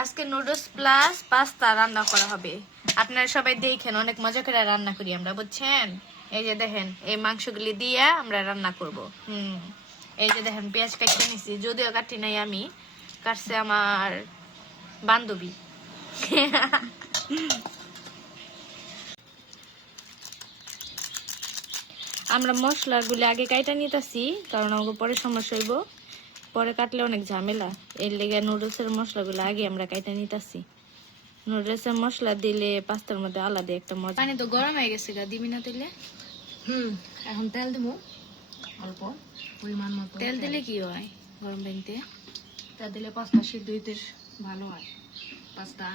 আজকে noodles plus pasta রান্না করা হবে। আপনারা সবাই দেখেন, অনেক মজা করে রান্না করি আমরা, বুঝছেন? এই যে দেখেন, এই মাংসগুলি দিয়ে আমরা রান্না করব। এই যে দেখেন, পেঁয়াজ কাটিয়ে নিছি, যদিও কাটি নাই আমি, কাটছে আমার বান্ধবী। আমরা মশলাগুলি আগে কাইটা নিতেছি, কারণ আমাকে পরে সমস্যা হইব, পরে কাটলে অনেক ঝামেলা। এর লেগে নুডলসের মশলাগুলো আগে আমরা কাইটা নিতেছি। নুডলসের মশলা দিলে পাস্তার মধ্যে আলাদা একটা মজা। পানি তো গরম হয়ে গেছে, গা দিবি না দিলে? এখন তেল দিব অল্প পরিমাণ মতো। তেল দিলে কি হয় গরম পানিতে? তেল দিলে পাস্তা সিদ্ধ হইতে ভালো হয়, পাস্তা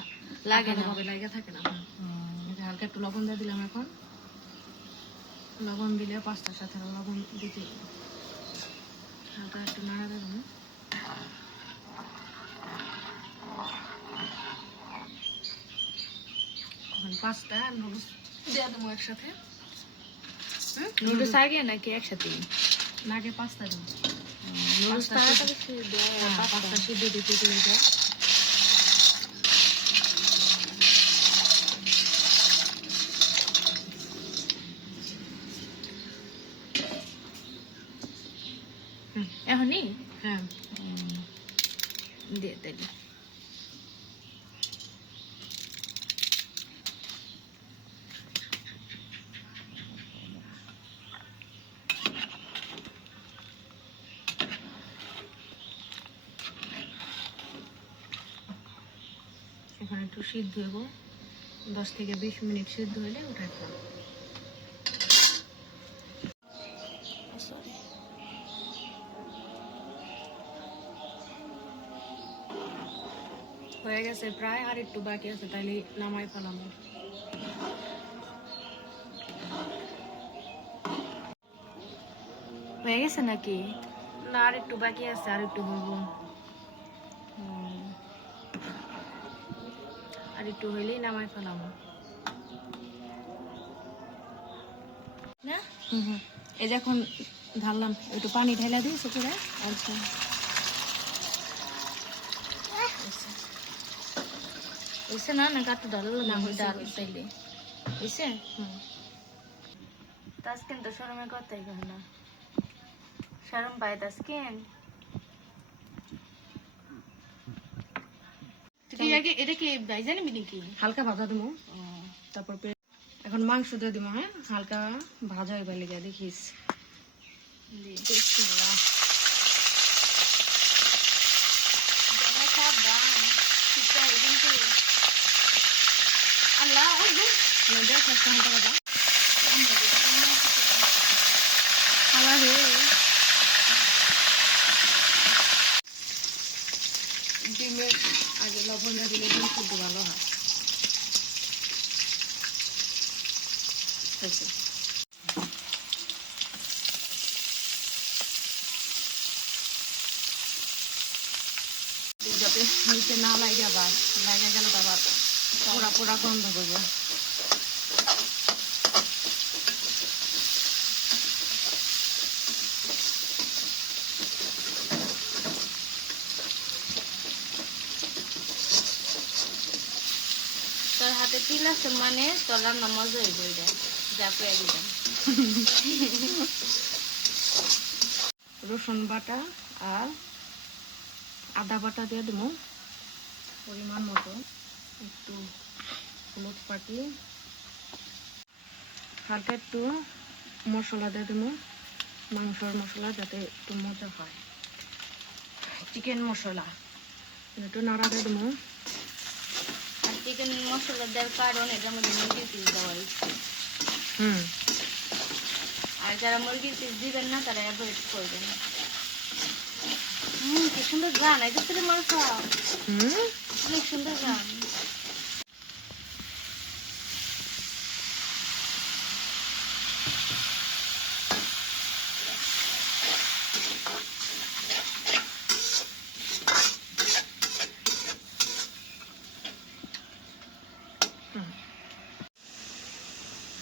লাগে না, লাগে থাকে না। হালকা একটু লবণ দিয়ে দিলাম। এখন লবণ দিলে পাস্তার সাথে লবণ দিতে হালকা একটু নাড়া দেবো। এখন পাস্তা নুডলস দিয়ে দেবো একসাথে। নুডলস আগে নাকি একসাথে? নাকে পাস্তা দেবো। নুডলস পাস্তা সিদ্ধ দিতে দিতে এখনই? হ্যাঁ দিয়ে দিলে এখন একটু সিদ্ধ হইব, 10 থেকে 20 মিনিট সিদ্ধ হলে উঠাই দিলাম। হয়ে গেছে প্রায়, আর একটু বাকি আছে, তাইলে নামাই ফেলাম। হয়ে গেছে নাকি? না, আর একটু বাকি আছে, আর একটু হইব। আর একটু হইলেই নামাই ফেলাম না। এই যে এখন ঢাললাম, একটু পানি ঢেলে দিয়েছে করে। আচ্ছা, হয়েছে না? না কাটু ডাল না, হয়েছে, ডাল হয়েছে। তাইলে হয়েছে। তাসকিন তো শরমের কথাই কয় না, শরম পায় তাসকিন। এটা কি ভাইজা নিবি নাকি? হালকা ভাজা দেবো, তারপর এখন মাংস দিয়ে দিব। হ্যাঁ, হালকা ভাজা হইবার লেগে দেখিস। আল্লাহ ডিমের আগে লবণ দিয়ে দিলে ডিম খুব ভালো হয়। হয়েছে। যাতে নিচে না লাগে, আবার লাগে গেলে আবার পোড়া পোড়া গন্ধ করবো। তোর হাতে তিল আছে মানে তোর রান্না মজা হইব। এটা যা পেয়ে দিলাম। রসুন বাটা আর আদা বাটা দিয়ে দেবো পরিমাণ মতো। একটু হলুদ পাটি, হালকা একটু মশলা দিয়ে দেবো, মাংসের মশলা, যাতে একটু মজা হয়। চিকেন মশলা একটু নাড়া দিয়ে দেবো। আর চিকেন মশলা দেওয়ার কারণ এটার মধ্যে মুরগির পিস দেওয়া হয়েছে। আর যারা মুরগির পিস দিবেন না তারা অ্যাভয়েড করবেন। কি সুন্দর গান আইতেছে রে মাংস, অনেক সুন্দর গান।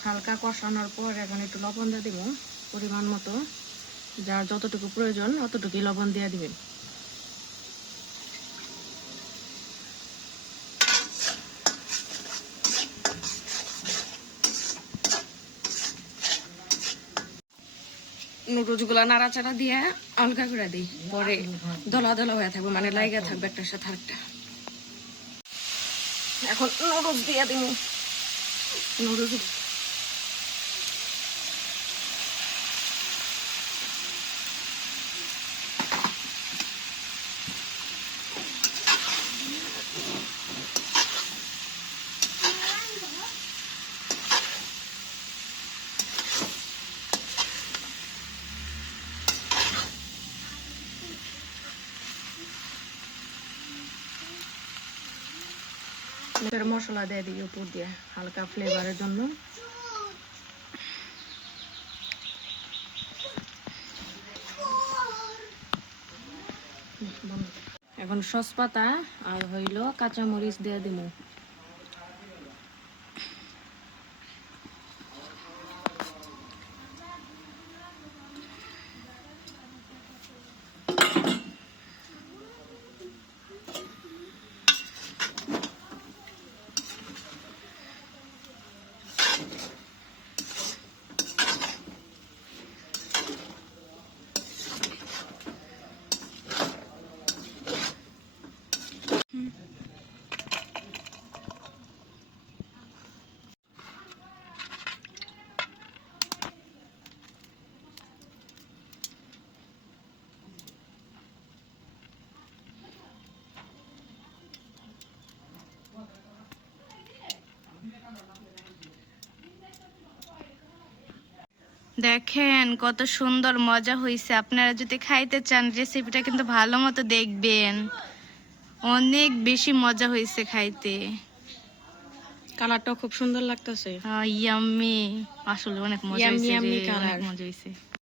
হালকা কষানোর পর এখন একটু লবণ দিয়ে দিব পরিমাণ মতো, যার যতটুকু প্রয়োজন অতটুকুই লবণ দিয়ে দিবেন। নুডলস গুলা নাড়াচাড়া দিয়ে আলগা করে দিই, পরে দলা দলা হয়ে থাকবে, মানে লাইগা থাকবে একটার সাথে আরেকটা। এখন নুডলস দিয়ে দিই। নুডলস মশলা দিয়ে দিই উপর দিয়ে হালকা ফ্লেভারের জন্য। এখন সস পাতা আর হইল কাঁচা মরিচ দিয়ে দিব। দেখেন কত সুন্দর মজা হয়েছে। আপনারা যদি খাইতে চান রেসিপিটা কিন্তু ভালো মতো দেখবেন, অনেক বেশি মজা হয়েছে খাইতে। কালারটা খুব সুন্দর লাগতেছে। ইয়াম্মি, আসলে অনেক মজা Yummy, হয়েছে yummy রে, colour. অনেক মজা হয়েছে।